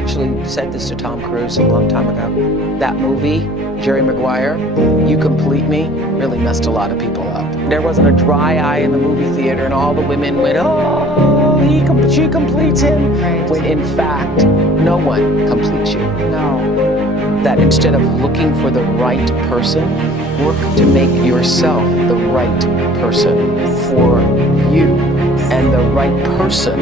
actually said this to Tom Cruise a long time ago. That movie, Jerry Maguire, You Complete Me, really messed a lot of people up. There wasn't a dry eye in the movie theater and all the women went, oh, she completes him. Right. When in fact, no one completes you. No. That instead of looking for the right person, work to make yourself the right person for you. And the right person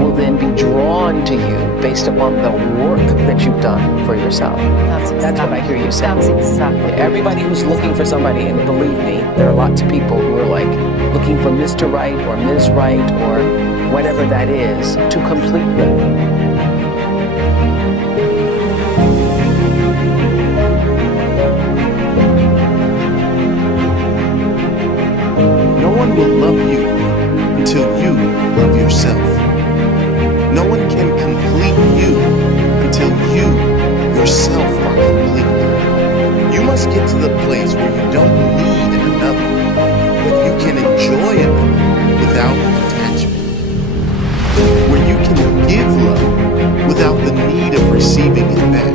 will then be drawn to you based upon the work that you've done for yourself. That's what I hear you saying. That's exactly. Everybody who's looking for somebody, and believe me, there are lots of people who are like looking for Mr. Right or Ms. Right or whatever that is to complete them. No one will love you until you love yourself. No one can complete you until you yourself are complete. You must get to the place where you don't need another, but you can enjoy another without attachment. Where you can give love without the need of receiving it back.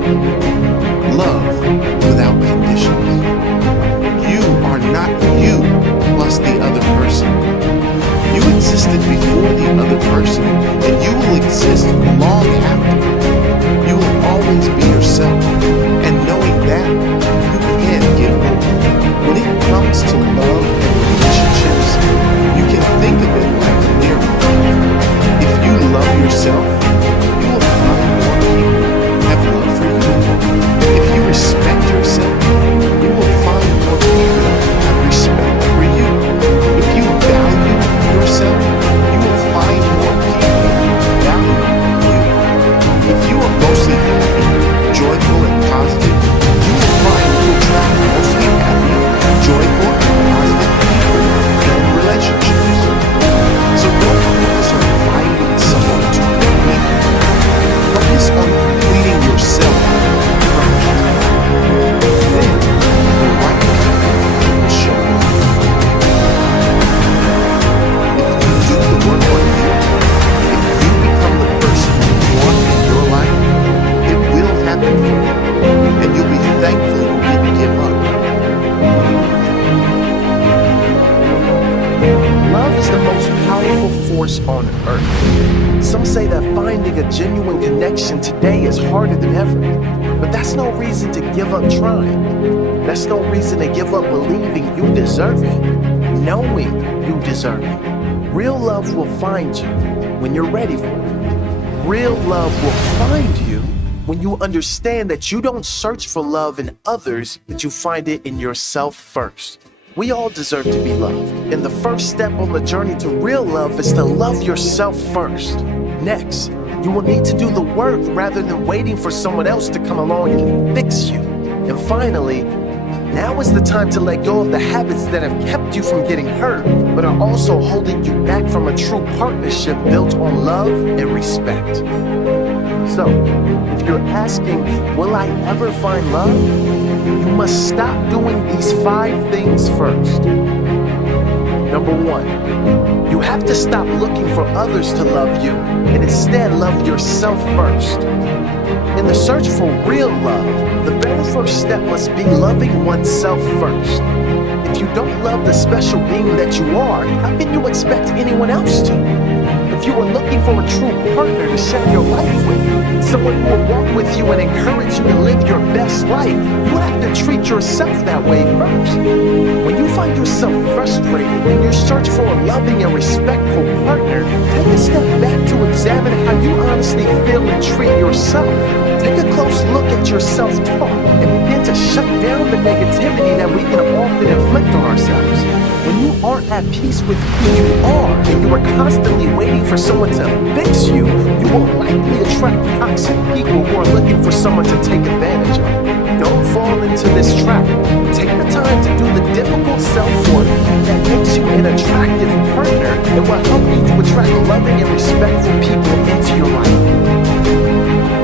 Love without conditions. You are not you plus the other person. You existed before the other person, and you will exist long after. You will always be yourself, and knowing that, you can give more. When it comes to love and relationships, you can think of it like a mirror. If you love yourself, you will find more people have love for you. If you respect yourself, you will find more people have respect for you. If you value yourself, you will find more people value you. If you are mostly happy, joyful, and positive, you will find you attract mostly happy, joyful, and positive people and relationships. So don't focus on finding someone to complete. Focus on completing yourself first. Then the right people will show up. If you do the work on you, if you become the person you want in your life, it will happen for you. And you'll be thankful you didn't give up. Love is the most powerful force on earth. Some say that finding a genuine connection today is harder than ever. But that's no reason to give up trying. That's no reason to give up believing you deserve it, knowing you deserve it. Real love will find you when you're ready for it. Real love will find you when you understand that you don't search for love in others, but you find it in yourself first. We all deserve to be loved, and the first step on the journey to real love is to love yourself first. Next, you will need to do the work rather than waiting for someone else to come along and fix you. And finally, now is the time to let go of the habits that have kept you from getting hurt, but are also holding you back from a true partnership built on love and respect. So, if you're asking, will I ever find love? You must stop doing these 5 things first. Number 1, you have to stop looking for others to love you and instead love yourself first. In the search for real love, the very first step must be loving oneself first. If you don't love the special being that you are, how can you expect anyone else to? If you are looking for a true partner to share your life with, someone who will walk with you and encourage you to live your best life, you have to treat yourself that way first. When you find yourself frustrated in your search for a loving and respectful partner, take a step back to examine how you honestly feel and treat yourself. Take a close look at your self-talk and begin to shut down the negativity that we can often inflict on ourselves. When you aren't at peace with who you are and you are constantly waiting for someone to fix you, you will likely attract toxic people who are looking for someone to take advantage of. Don't fall into this trap. Take the time to do the difficult self-work that makes you an attractive partner and will help you to attract loving and respectful people into your life.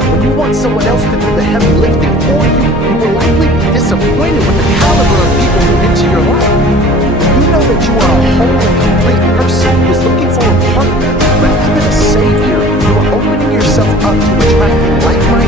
When you want someone else to do the heavy lifting for you, you will likely be disappointed with the caliber of people who enter your life. You know that you are a whole and complete person who is looking for a partner rather than a savior. You are opening yourself up to attracting like-minded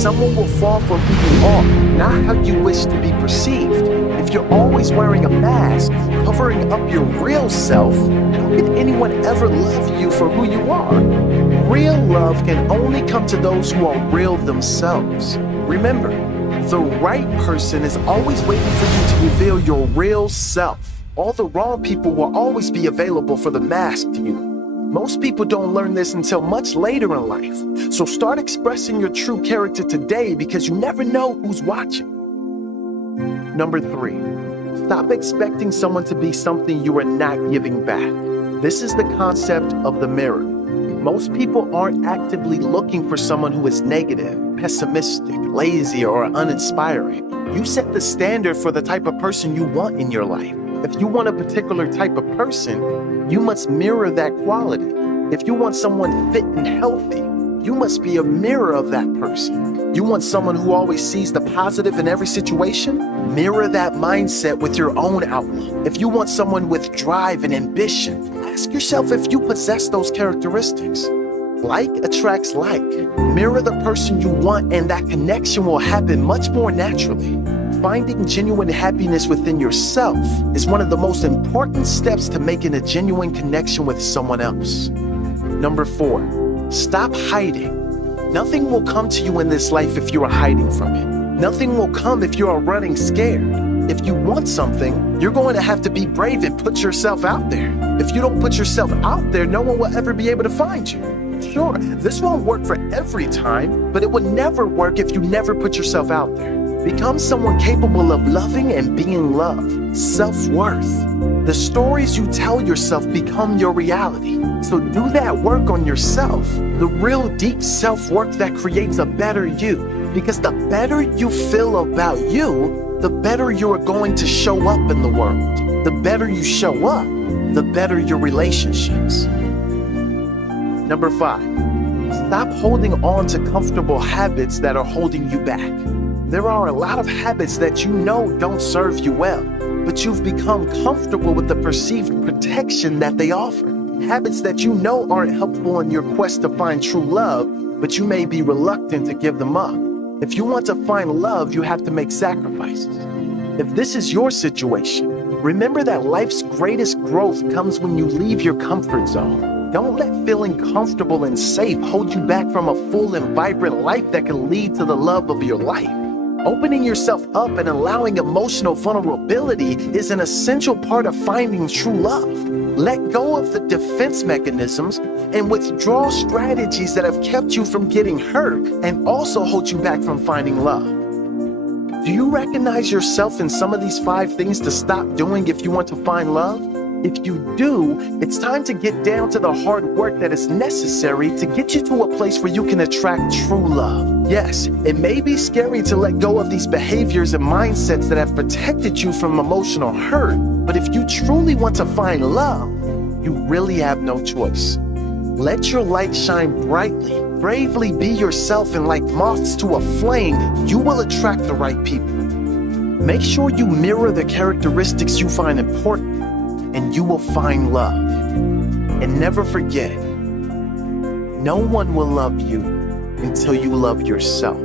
someone will fall for who you are, not how you wish to be perceived. If you're always wearing a mask, covering up your real self, how can anyone ever love you for who you are? Real love can only come to those who are real themselves. Remember, the right person is always waiting for you to reveal your real self. All the wrong people will always be available for the masked you. Most people don't learn this until much later in life. So start expressing your true character today because you never know who's watching. Number 3, stop expecting someone to be something you are not giving back. This is the concept of the mirror. Most people aren't actively looking for someone who is negative, pessimistic, lazy, or uninspiring. You set the standard for the type of person you want in your life. If you want a particular type of person, you must mirror that quality. If you want someone fit and healthy, you must be a mirror of that person. You want someone who always sees the positive in every situation? Mirror that mindset with your own outlook. If you want someone with drive and ambition, ask yourself if you possess those characteristics. Like attracts like. Mirror the person you want and that connection will happen much more naturally. Finding genuine happiness within yourself is one of the most important steps to making a genuine connection with someone else. Number 4, stop hiding. Nothing will come to you in this life if you are hiding from it. Nothing will come if you are running scared. If you want something, you're going to have to be brave and put yourself out there. If you don't put yourself out there, no one will ever be able to find you. Sure, this won't work for every time, but it would never work if you never put yourself out there. Become someone capable of loving and being loved. Self-worth. The stories you tell yourself become your reality. So do that work on yourself. The real deep self-work that creates a better you. Because the better you feel about you, the better you are going to show up in the world. The better you show up, the better your relationships. Number 5, stop holding on to comfortable habits that are holding you back. There are a lot of habits that you know don't serve you well, but you've become comfortable with the perceived protection that they offer. Habits that you know aren't helpful in your quest to find true love, but you may be reluctant to give them up. If you want to find love, you have to make sacrifices. If this is your situation, remember that life's greatest growth comes when you leave your comfort zone. Don't let feeling comfortable and safe hold you back from a full and vibrant life that can lead to the love of your life. Opening yourself up and allowing emotional vulnerability is an essential part of finding true love. Let go of the defense mechanisms and withdraw strategies that have kept you from getting hurt and also hold you back from finding love. Do you recognize yourself in some of these 5 things to stop doing if you want to find love? If you do, it's time to get down to the hard work that is necessary to get you to a place where you can attract true love. Yes, it may be scary to let go of these behaviors and mindsets that have protected you from emotional hurt, but if you truly want to find love, you really have no choice. Let your light shine brightly. Bravely be yourself, and like moths to a flame, you will attract the right people. Make sure you mirror the characteristics you find important, and you will find love. And never forget, no one will love you until you love yourself.